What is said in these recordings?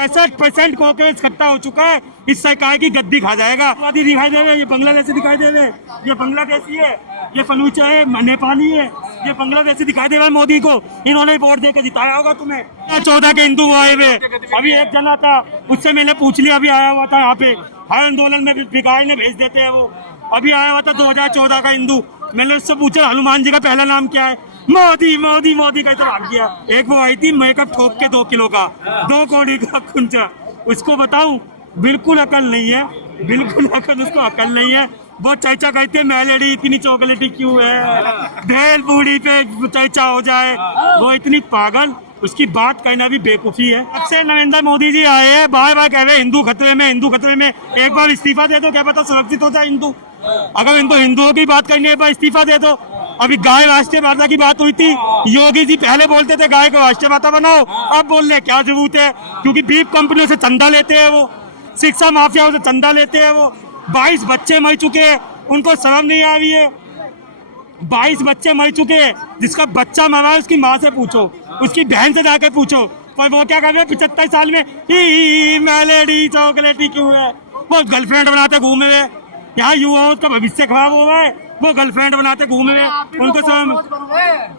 65% cockroach इकट्ठा हो चुका है। इस सरकार की गद्दी खा जाएगा। दिखाई दे रहे, ये बांग्लादेशी दिखाई दे रहे, ये बांग्लादेशी है, ये फलूचा है, नेपाली है, ये बांग्लादेशी दिखाई दे रहा है। मोदी को इन्होंने वोट देकर जिताया होगा तुम्हें। 14 के हिंदू आए हुए, अभी एक जना था, उससे मैंने पूछ लिया, अभी आया हुआ था यहाँ पे, हर आंदोलन में बिगाड़ ने भेज देते हैं वो। अभी आया हुआ था 2014 का हिंदू, मैंने उससे पूछा हनुमान जी का पहला नाम क्या है, मोदी मोदी मोदी का इतना गया। एक वो आई थी मेकअप ठोक के 2 किलो का 2 कौड़ी का कुंचा, उसको बताऊं बिल्कुल अकल नहीं है, बिल्कुल अकल, उसको अकल नहीं है। वो चर्चा कहते हैं मेलेडी इतनी चॉकलेटी क्यों है, भेल पूड़ी पे चर्चा हो जाए, वो इतनी पागल, उसकी बात कहना भी बेवकूफी है। अब से नरेंद्र मोदी जी आए हैं, बार बार कह रहे हैं हिंदू खतरे में, हिंदू खतरे में। एक बार इस्तीफा दे दो, क्या पता सुरक्षित हो जाए हिंदू। अगर इनको हिंदुओं की बात करनी है, एक बार इस्तीफा दे दो। अभी गाय राष्ट्रीय भाषा की बात हुई थी, योगी जी पहले बोलते थे गाय को राष्ट्रीय भाषा बनाओ, अब बोल रहे क्या जरूरत है, क्योंकि बीफ कंपनियों से चंदा लेते हैं वो, शिक्षा माफियाओं से चंदा लेते हैं वो। 22 बच्चे मर चुके हैं, उनको शर्म नहीं आ रही है। 22 बच्चे मर चुके हैं, जिसका बच्चा मरा है उसकी माँ से पूछो, उसकी बहन से जाकर पूछो, पर वो क्या कर रहे हैं 75 साल में ही मेलेडी चॉकलेटी क्यों है, वो गर्लफ्रेंड बनाते घूमे हुए। यहाँ युवाओं का भविष्य खराब हो रहा है, वो गर्लफ्रेंड बनाते घूमे हुए, उनको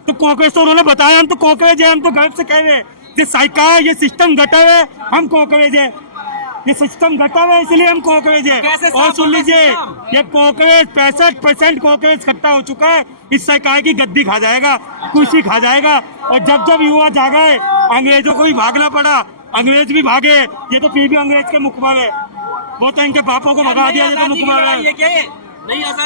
तो कॉकरोच तो उन्होंने बताया, हम तो कॉकरोच है, हम तो गर्व से कह रहे हैं ये सरकार, ये सिस्टम गटर है, हम कॉकरोच है, ये सिस्टम घटा हुआ है इसलिए हम कॉकरोच है। और सुन लीजिए, ये कॉकरोच 65% कॉकरोच इकट्ठा हो चुका है। इस सरकार की गद्दी खा जाएगा, कुर्सी खा जाएगा। और जब जब युवा जागा है, अंग्रेजों को भी भागना पड़ा, अंग्रेज भी भागे, ये तो फिर भी अंग्रेज के मुखबिर है, वो तो इनके बापों को भगा दिया, ये तो मुखबिर है।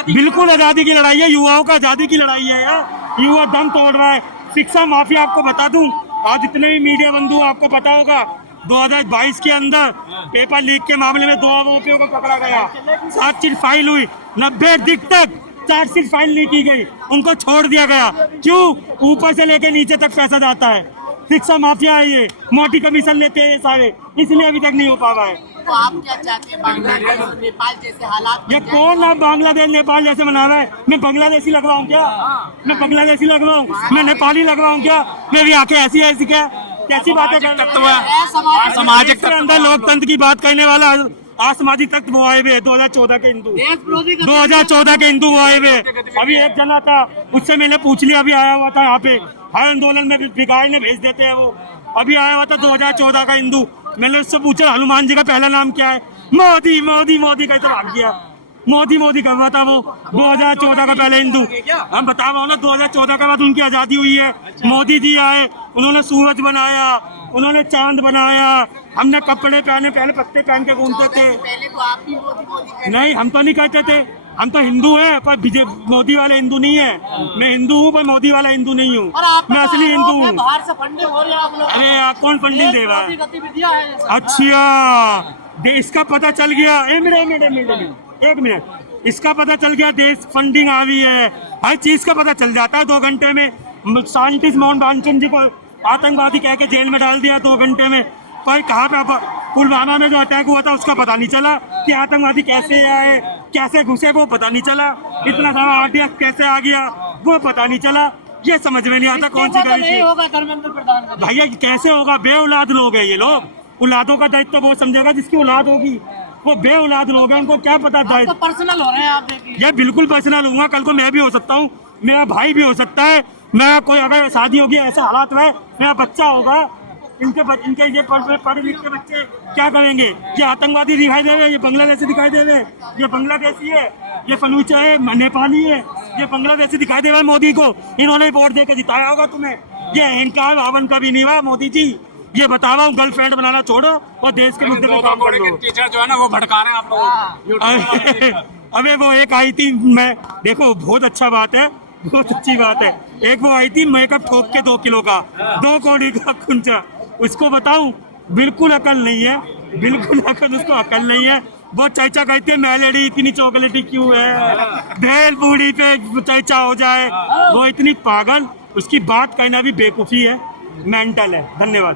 बिल्कुल आजादी की लड़ाई है, युवाओं का आजादी की लड़ाई है यार। युवा दम तोड़ रहा है। शिक्षा माफिया, आपको बता दूं, आज जितने भी मीडिया बंधु, आपको पता होगा 2022 के अंदर पेपर लीक के मामले में 2 आरोपियों को पकड़ा गया, चार्जशीट फाइल हुई, 90 दिन तक चार्जशीट फाइल नहीं की गई, उनको छोड़ दिया गया। क्यों? ऊपर से लेके नीचे तक पैसा जाता है, शिक्षा माफिया है ये, मोटी कमीशन लेते हैं ये सारे, इसलिए अभी तक नहीं हो पा रहा है। तो आप क्या चाहते हैं, बांग्लादेश नेपाल जैसे हालात? ये कौन ना बांग्लादेश नेपाल जैसे मना रहा है? मैं बांग्लादेशी लग रहा हूँ क्या? मैं बांग्लादेशी लग रहा हूँ? मैं नेपाली लग रहा हूँ क्या? मेरी आंखें ऐसी ऐसी क्या? कैसी बातें कर रहे हैं? सामाजिक के अंदर लोकतंत्र की बात करने वाला असामाजिक तत्व वो आए हुए 2014 के हिंदू, 2014 के हिंदू वो आए हुए। अभी एक जना था, उससे मैंने पूछ लिया, अभी आया हुआ था यहाँ पे, हर आंदोलन में बिगाड़ ने भेज देते हैं वो। अभी आया हुआ था 2014 का हिंदू, मैंने उससे पूछा हनुमान जी का पहला नाम क्या है, मोदी मोदी मोदी का इतना गया। मोदी मोदी कर रहा था वो 2014 का पहले हिंदू। हम बता रहा हूँ ना, 2014 के बाद उनकी आजादी हुई है, मोदी जी आए, उन्होंने सूरज बनाया, उन्होंने चांद बनाया, हमने कपड़े पहने, पहले पत्ते पहन के घूमते थे। पहले तो आप भी मोदी नहीं, हम तो नहीं कहते थे, हम तो हिंदू है, पर मोदी वाले हिंदू नहीं है। मैं हिंदू हूँ पर मोदी वाला हिंदू नहीं हूँ, मैं असली हिंदू हूँ। बाहर से फंडिंग हो रही है आप लोग? अरे यार, कौन फंडिंग दे रहा है? गतिविधियां है। अच्छा, इसका पता चल गया। एक मिनट, इसका पता चल गया, देश फंडिंग आ रही है, हर चीज का पता चल जाता है 2 घंटे में। साइंटिस्ट मोहन बांचन जी को आतंकवादी कह के जेल में डाल दिया 2 घंटे में, पर कहाँ पे पुलवामा में जो अटैक हुआ था उसका पता नहीं चला कि आतंकवादी कैसे आए, कैसे घुसे, वो पता नहीं चला। इतना सारा आरटीएफ कैसे आ गया, वो पता नहीं चला। ये समझ में नहीं आता कौन सी गलती है भैया, कैसे होगा? बेऔलाद लोग है ये लोग, औलादों का दायित्व वो समझेगा जिसकी औलाद होगी, वो बेऔलाद लोग हैं, उनको क्या पता दायित्व। पर्सनल हो रहे हैं आप, देखिए। ये बिल्कुल पर्सनल होगा, कल को मैं भी हो सकता हूँ, मेरा भाई भी हो सकता है, मेरा कोई अगर शादी होगी, ऐसे हालात में मेरा बच्चा होगा, इनके ये पढ़े लिख के बच्चे क्या करेंगे? ये आतंकवादी दिखाई दे रहे हैं, ये बांग्लादेशी दिखाई दे रहे हैं, ये बांग्लादेशी है, ये फलूचा है, नेपाली है, ये बांग्लादेशी दिखाई दे रहा है। मोदी को इन्होंने वोट देकर जिताया होगा तुम्हें। ये अहंकार रावण का भी नहीं हुआ मोदी जी। ये बता रहा हूँ, गर्लफ्रेंड बनाना छोड़ो और देश के मुद्दे पे काम कर लो। टीचर जो है ना वो भड़का रहे हैं आप लोग। अबे वो एक आई थी, मैं देखो बहुत अच्छा बात है, बहुत अच्छी बात है। एक वो आई थी मेकअप ठोक के 2 किलो का 2 कौड़ी का कुंचा, उसको बताऊं बिल्कुल अकल नहीं है, बिल्कुल अकल, उसको अकल नहीं है। वो चर्चा कहते हैं मेलेडी इतनी चॉकलेटी क्यों है, भेल पूड़ी पे चर्चा हो जाए, वो इतनी पागल, उसकी बात कहना भी बेवकूफ़ी है, मेंटल है। धन्यवाद।